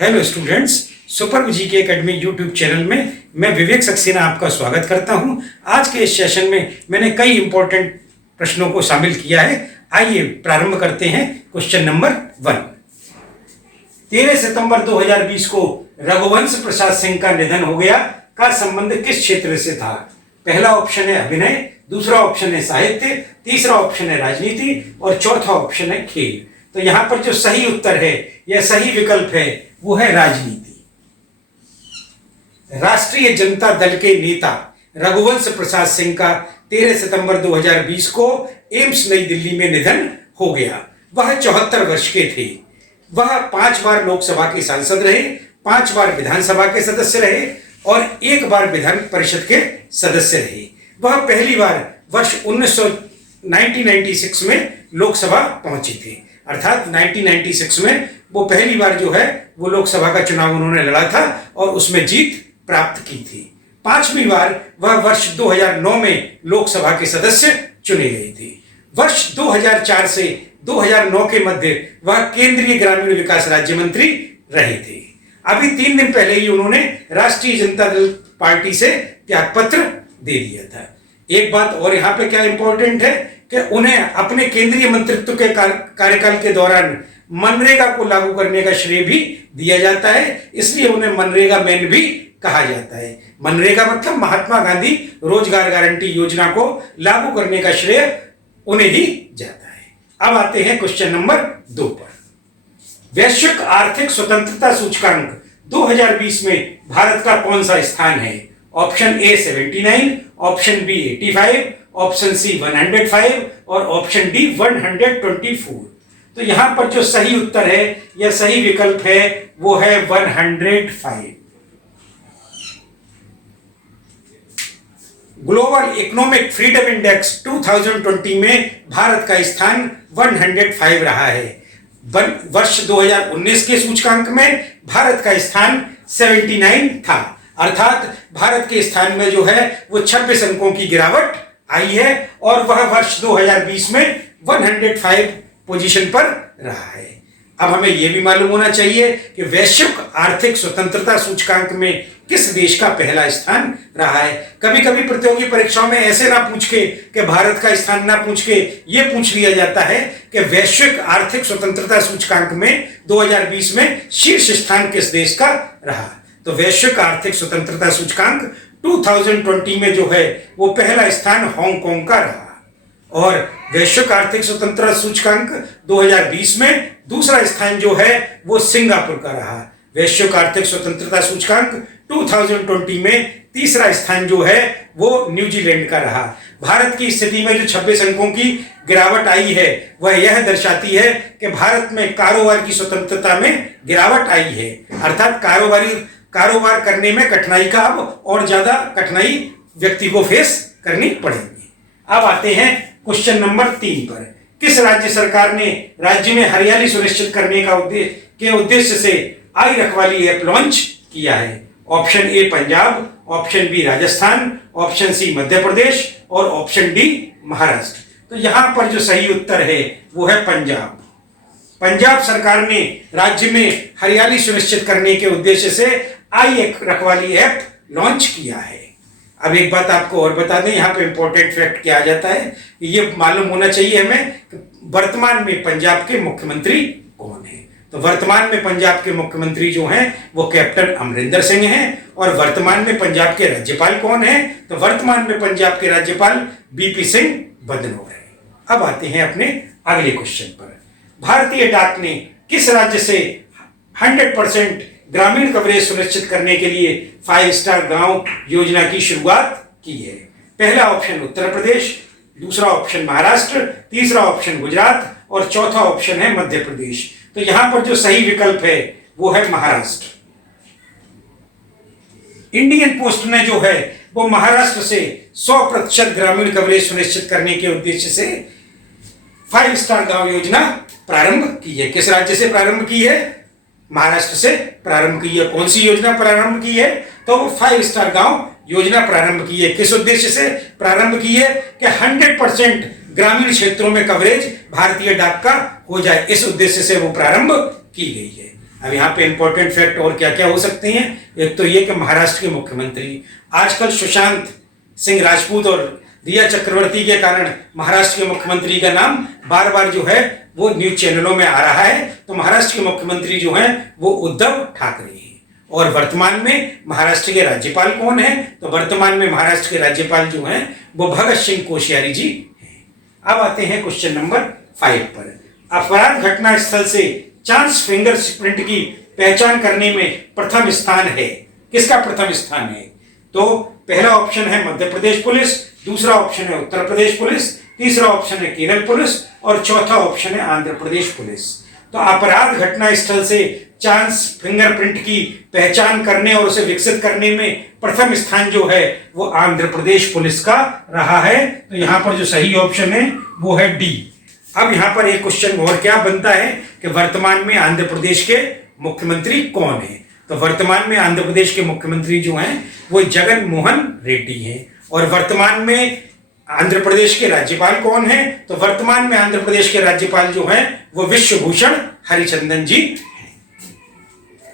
Hello students, super जी के academy YouTube channel में मैं विवेक सक्सेना आपका स्वागत करता हूं। आज के इस सेशन में मैंने कई इंपॉर्टेंट प्रश्नों को शामिल किया है। आइए प्रारंभ करते हैं। Question number 1। 13 सितंबर 2020 को रघुवंश प्रसाद सिंह का निधन हो गया का संबंध किस क्षेत्र से था? पहला ऑप्शन है अभिनय, दूसरा ऑप्शन है साहित्य, तीसरा ऑप्शन है राजनीति और चौथा ऑप्शन है खेल। तो यहां पर जो सही उत्तर है या सही विकल्प है वो है राजनीति। राष्ट्रीय जनता दल के नेता रघुवंश प्रसाद सिंह का 13 सितंबर 2020 को एम्स नई दिल्ली में निधन हो गया। वह 74 वर्ष के थे। वह 5 बार लोकसभा के सांसद रहे, 5 बार विधानसभा के सदस्य रहे और 1 बार विधान परिषद के सदस्य रहे। वह पहली बार वर्ष 1996 में लोकसभा पहुंचे थे, अर्थात 1996 में वो पहली बार जो है वो लोकसभा का चुनाव उन्होंने लड़ा था और उसमें जीत प्राप्त की थी। 5वीं बार वह वर्ष 2009 में लोकसभा के सदस्य चुने गए थे। वर्ष 2004 से 2009 के मध्य वह केंद्रीय ग्रामीण विकास राज्य मंत्री रहे थे। अभी 3 दिन पहले ही उन्होंने राष्ट्रीय जनता दल पार्टी से त्यागपत्र दे दिया था। एक बात और यहाँ पे क्या इंपॉर्टेंट है कि उन्हें अपने केंद्रीय मंत्रित्व के कार्यकाल के दौरान मनरेगा को लागू करने का श्रेय भी दिया जाता है, इसलिए उन्हें मनरेगा मैन भी कहा जाता है। मनरेगा मतलब महात्मा गांधी रोजगार गारंटी योजना को लागू करने का श्रेय उन्हें ही जाता है। अब आते हैं क्वेश्चन नंबर 2 पर। वैश्विक आर्थिक स्वतंत्रता सूचकांक 2020 में भारत का कौन सा स्थान है? Option A 79, option B 85, option C 105 और ऑप्शन डी 124। तो यहां पर जो सही उत्तर है या सही विकल्प है वो है 105। ग्लोबल इकोनॉमिक फ्रीडम इंडेक्स 2020 में भारत का स्थान 105 रहा है। वर्ष 2019 के सूचकांक में भारत का स्थान 79 था, अर्थात भारत के स्थान में जो है वो 26 अंकों की गिरावट आई है और वह वर्ष 2020 में 105 पोजीशन पर रहा है। अब हमें यह भी मालूम होना चाहिए कि वैश्विक आर्थिक स्वतंत्रता सूचकांक में किस देश का पहला स्थान रहा है। कभी कभी प्रतियोगी परीक्षाओं में ऐसे ना पूछ के कि भारत का स्थान ना पूछ के ये पूछ लिया जाता है कि वैश्विक आर्थिक स्वतंत्रता सूचकांक में 2020 में शीर्ष स्थान किस देश का रहा। तो वैश्विक आर्थिक स्वतंत्रता सूचकांक 2020 में जो है वो पहला स्थान हांगकांग का रहा और वैश्विक आर्थिक स्वतंत्रता सूचकांक 2020 में दूसरा स्थान जो है वो सिंगापुर का रहा। वैश्विक आर्थिक स्वतंत्रता सूचकांक 2020 में तीसरा स्थान जो है वो न्यूजीलैंड का रहा। भारत की स्थिति में जो 26 अंकों की गिरावट आई है वह यह दर्शाती है कि भारत में कारोबार की स्वतंत्रता में गिरावट आई है, अर्थात कारोबार करने में कठिनाई का अब और ज्यादा कठिनाई व्यक्ति को फेस करनी पड़ेगी। अब आते हैं क्वेश्चन नंबर 3 पर। किस राज्य सरकार ने राज्य में हरियाली सुनिश्चित करने के उद्देश्य से आई रखवाली ऐप लॉन्च किया है? Option A Punjab, option B Rajasthan, option C Madhya Pradesh और ऑप्शन डी महाराष्ट्र। तो यहां पर जो सही उत्तर है वो है पंजाब। पंजाब सरकार ने राज्य में हरियाली सुनिश्चित करने के उद्देश्य से आई रखवाली ऐप लॉन्च किया है। अब एक बात आपको और बता दें, यहाँ पे इंपॉर्टेंट फैक्ट क्या आ जाता है, ये मालूम होना चाहिए हमें कि वर्तमान में पंजाब के मुख्यमंत्री कौन है। तो वर्तमान में पंजाब के मुख्यमंत्री जो हैं वो कैप्टन अमरिंदर सिंह हैं और वर्तमान में पंजाब के राज्यपाल कौन है? तो वर्तमान में पंजाब के राज्यपाल बीपी सिंह बदनौर है। अब आते हैं अपने अगले क्वेश्चन पर। भारतीय डाक ने किस राज्य से 100% ग्रामीण कवरेज सुनिश्चित करने के लिए 5 स्टार गांव योजना की शुरुआत की है? पहला ऑप्शन उत्तर प्रदेश, दूसरा ऑप्शन महाराष्ट्र, तीसरा ऑप्शन गुजरात और चौथा ऑप्शन है मध्य प्रदेश। तो यहां पर जो सही विकल्प है वो है महाराष्ट्र। इंडियन पोस्ट ने जो है वो महाराष्ट्र से 100% ग्रामीण कवरेज सुनिश्चित करने के उद्देश्य से 5 स्टार गांव योजना प्रारंभ की है। किस राज्य से प्रारंभ की है? महाराष्ट्र से प्रारंभ की है। कौन सी योजना प्रारंभ की है? तो 5 स्टार गांव योजना प्रारंभ की है। किस उद्देश्य से प्रारंभ की है? कि 100% ग्रामीण क्षेत्रों में कवरेज भारतीय डाक का हो जाए, इस उद्देश्य से वो प्रारंभ की गई है। अब यहाँ पे इंपॉर्टेंट फैक्ट और क्या क्या हो सकते हैं। एक तो ये कि महाराष्ट्र के मुख्यमंत्री आजकल सुशांत सिंह राजपूत और रिया चक्रवर्ती के कारण महाराष्ट्र के मुख्यमंत्री का नाम बार बार जो है वो न्यूज चैनलों में आ रहा है। तो महाराष्ट्र के मुख्यमंत्री जो हैं वो उद्धव ठाकरे हैं। और वर्तमान में महाराष्ट्र के राज्यपाल कौन है? तो वर्तमान में महाराष्ट्र के राज्यपाल जो हैं वो भगत सिंह कोश्यारी जी हैं। अब आते हैं क्वेश्चन नंबर 5 पर। अपराध घटना स्थल से चांस फिंगरप्रिंट की पहचान करने में प्रथम स्थान है। किसका प्रथम स्थान है? तो पहला ऑप्शन है मध्य प्रदेश पुलिस, दूसरा ऑप्शन है उत्तर प्रदेश पुलिस, तीसरा ऑप्शन है केरल पुलिस और चौथा ऑप्शन है आंध्र प्रदेश पुलिस। तो अपराध घटना स्थल से चांस फिंगरप्रिंट की पहचान करने और उसे विकसित करने में प्रथम स्थान जो है वो आंध्र प्रदेश पुलिस का रहा है। तो यहां पर जो सही ऑप्शन है वो है डी। अब यहां पर एक क्वेश्चन और क्या बनता है कि वर्तमान में आंध्र प्रदेश के मुख्यमंत्री कौन है? तो वर्तमान में आंध्र प्रदेश के मुख्यमंत्री जो हैं वो जगन मोहन रेड्डी हैं। और वर्तमान में आंध्र प्रदेश के राज्यपाल कौन है? तो वर्तमान में आंध्र प्रदेश के राज्यपाल जो हैं वो विश्वभूषण हरिचंदन जी हैं।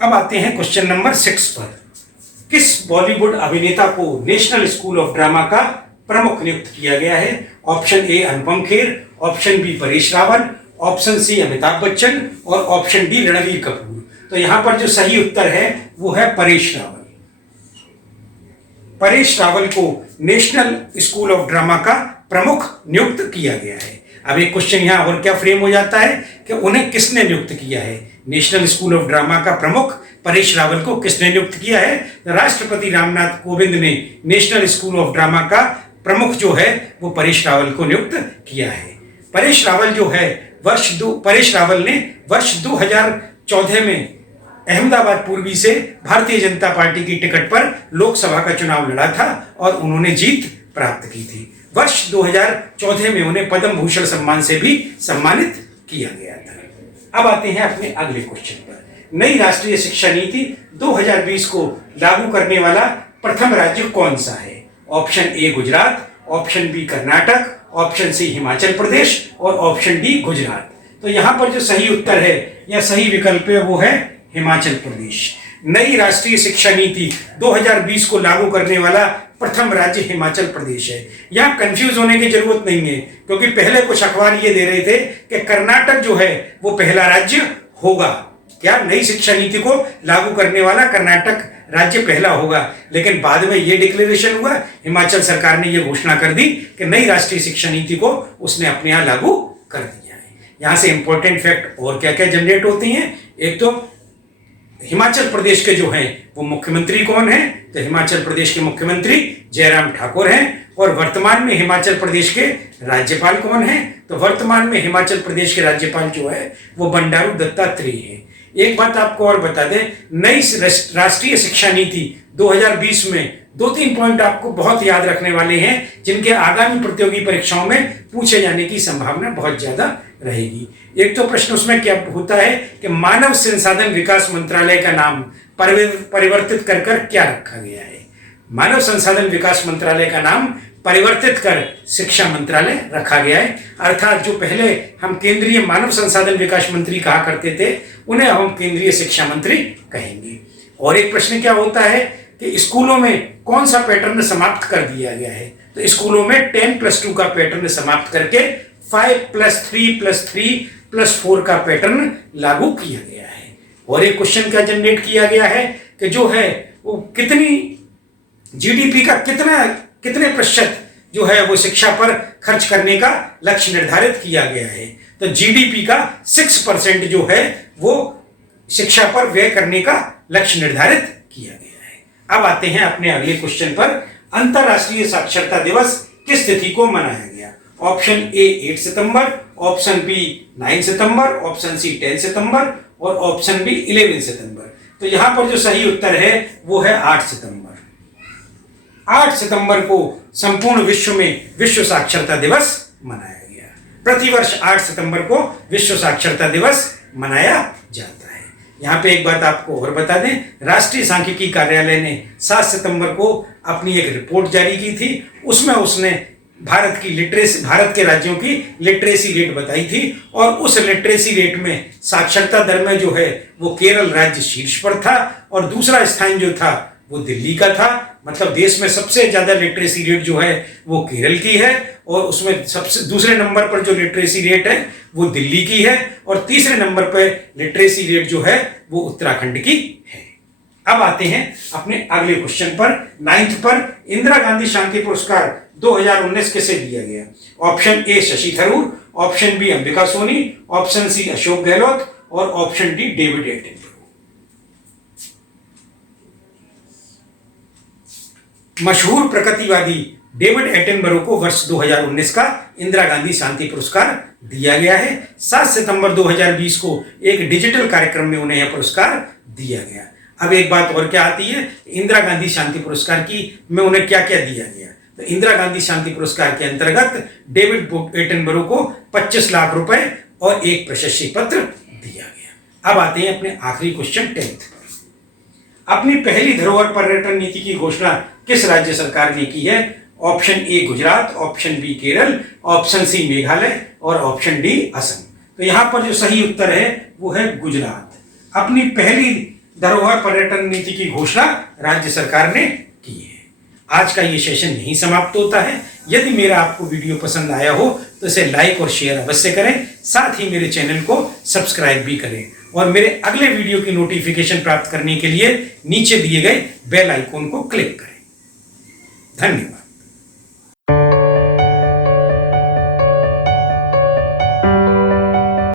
अब आते हैं क्वेश्चन नंबर 6 पर। किस बॉलीवुड अभिनेता को नेशनल स्कूल ऑफ ड्रामा का प्रमुख नियुक्त किया गया है? Option A Anupam Kher, option B Paresh Rawal, option C Amitabh Bachchan और ऑप्शन डी रणवीर कपूर। तो यहां पर जो सही उत्तर है वो है परेश रावल। परेश रावल को नेशनल स्कूल ऑफ ड्रामा का प्रमुख नियुक्त किया गया है। अब एक क्वेश्चन यहां और क्या फ्रेम हो जाता है कि उन्हें किसने नियुक्त किया है? नेशनल स्कूल ऑफ ड्रामा का प्रमुख परेश रावल को किसने नियुक्त किया है? तो राष्ट्रपति रामनाथ कोविंद ने नेशनल स्कूल ऑफ ड्रामा का प्रमुख जो है वो परेश रावल को नियुक्त किया है। परेश रावल जो है परेश रावल ने वर्ष 2014 में अहमदाबाद पूर्वी से भारतीय जनता पार्टी की टिकट पर लोकसभा का चुनाव लड़ा था और उन्होंने जीत प्राप्त की थी। वर्ष 2014 में उन्हें पद्म भूषण सम्मान से भी सम्मानित किया गया था। अब आते हैं अपने अगले क्वेश्चन पर। नई राष्ट्रीय शिक्षा नीति 2020 को लागू करने वाला प्रथम राज्य कौन सा है? Option A Gujarat, option B Karnataka, option C Himachal Pradesh और ऑप्शन डी गुजरात। तो यहां पर जो सही उत्तर है या सही विकल्प है वो है हिमाचल प्रदेश। नई राष्ट्रीय शिक्षा नीति 2020 को लागू करने वाला प्रथम राज्य हिमाचल प्रदेश है। यहां कंफ्यूज होने की जरूरत नहीं है क्योंकि पहले कुछ अखबार ये दे रहे थे कि कर्नाटक जो है वो पहला राज्य होगा। क्या नई शिक्षा नीति को लागू करने वाला कर्नाटक राज्य पहला होगा, लेकिन बाद में ये डिक्लेरेशन हुआ, हिमाचल सरकार ने ये घोषणा कर दी कि नई राष्ट्रीय शिक्षा नीति को उसने अपने यहाँ लागू कर दिया है। यहाँ से इंपॉर्टेंट फैक्ट और क्या क्या जनरेट होते हैं। एक तो हिमाचल प्रदेश के जो हैं वो मुख्यमंत्री कौन है? तो हिमाचल प्रदेश के मुख्यमंत्री जयराम ठाकुर हैं। और वर्तमान में हिमाचल प्रदेश के राज्यपाल कौन है? तो वर्तमान में हिमाचल प्रदेश के राज्यपाल जो है वो बंडारू दत्तात्रेय है। एक बात आपको और बता दें, नई राष्ट्रीय शिक्षा नीति 2020 में 2-3 पॉइंट आपको बहुत याद रखने वाले हैं जिनके आगामी प्रतियोगी परीक्षाओं में पूछे जाने की संभावना बहुत ज्यादा रहेगी। एक तो प्रश्न उसमें क्या होता है कि मानव संसाधन विकास मंत्रालय का नाम परिवर्तित कर क्या रखा गया है? मानव संसाधन विकास मंत्रालय का नाम परिवर्तित कर शिक्षा मंत्रालय रखा गया है। अर्थात जो पहले हम केंद्रीय मानव संसाधन विकास मंत्री कहा करते थे उन्हें हम केंद्रीय शिक्षा मंत्री कहेंगे। और एक प्रश्न क्या होता है कि स्कूलों में कौन सा पैटर्न समाप्त कर दिया गया है? तो स्कूलों में 10+2 का पैटर्न समाप्त करके 5+3+3+4 का पैटर्न लागू किया गया है। और एक क्वेश्चन क्या जनरेट किया गया है कि जो है वो कितनी जीडीपी का कितने प्रतिशत जो है वो शिक्षा पर खर्च करने का लक्ष्य निर्धारित किया गया है? तो जीडीपी का 6% जो है वो शिक्षा पर व्यय करने का लक्ष्य निर्धारित किया गया है। अब आते हैं अपने अगले क्वेश्चन पर। अंतरराष्ट्रीय साक्षरता दिवस किस तिथि को मनाया गया? ऑप्शन ए 8 सितंबर, ऑप्शन बी 9 सितंबर, ऑप्शन सी 10 सितंबर और ऑप्शन बी 11 सितंबर। तो यहां पर जो सही उत्तर है वो है 8 सितंबर। 8 सितंबर को संपूर्ण विश्व में विश्व साक्षरता दिवस मनाया गया। प्रतिवर्ष 8 सितंबर को विश्व साक्षरता दिवस मनाया जाता है। यहाँ पे एक बात आपको और बता दें, राष्ट्रीय सांख्यिकी कार्यालय ने 7 सितंबर को अपनी एक रिपोर्ट जारी की थी। उसमें उसने भारत के राज्यों की लिटरेसी रेट बताई थी, और उस लिटरेसी रेट में साक्षरता दर में जो है वो केरल राज्य शीर्ष पर था, और दूसरा स्थान जो था वो दिल्ली का था। मतलब देश में सबसे ज्यादा लिटरेसी रेट जो है वो केरल की है, और उसमें सबसे दूसरे नंबर पर जो लिटरेसी रेट है वो दिल्ली की है, और तीसरे नंबर पर लिटरेसी रेट जो है वो उत्तराखंड की है। अब आते हैं अपने अगले क्वेश्चन पर, 9th पर। इंदिरा गांधी शांति पुरस्कार 2019 किसे दिया गया? Option A Shashi Tharoor, option B Ambika Soni, option C Ashok Gehlot, और ऑप्शन डी डेविड एटनबरो। मशहूर प्रकृतिवादी डेविड एटनबरो को वर्ष 2019 का इंदिरा गांधी शांति पुरस्कार दिया गया है। 7 सितंबर 2020 को एक डिजिटल कार्यक्रम में उन्हें यह पुरस्कार दिया गया। अब एक बात और क्या आती है, इंदिरा गांधी शांति पुरस्कार की में उन्हें क्या क्या दिया गया? तो इंदिरा गांधी शांति पुरस्कार के अंतर्गत डेविड एटनबरो को 25 लाख रुपए और एक प्रशस्ति पत्र दिया गया। अब आते हैं अपने आखिरी क्वेश्चन 10th। अपनी पहली धरोहर पर्यटन नीति की घोषणा किस राज्य सरकार ने की है? Option A Gujarat, option B Kerala, option C Meghalaya, और ऑप्शन डी असम। तो यहां पर जो सही उत्तर है वो है गुजरात। अपनी पहली धरोहर पर्यटन नीति की घोषणा राज्य सरकार ने की है। आज का ये सेशन यहीं समाप्त होता है। यदि मेरा आपको वीडियो पसंद आया हो तो इसे लाइक और शेयर अवश्य करें, साथ ही मेरे चैनल को सब्सक्राइब भी करें, और मेरे अगले वीडियो की नोटिफिकेशन प्राप्त करने के लिए नीचे दिए गए बेल आइकॉन को क्लिक करें। धन्यवाद।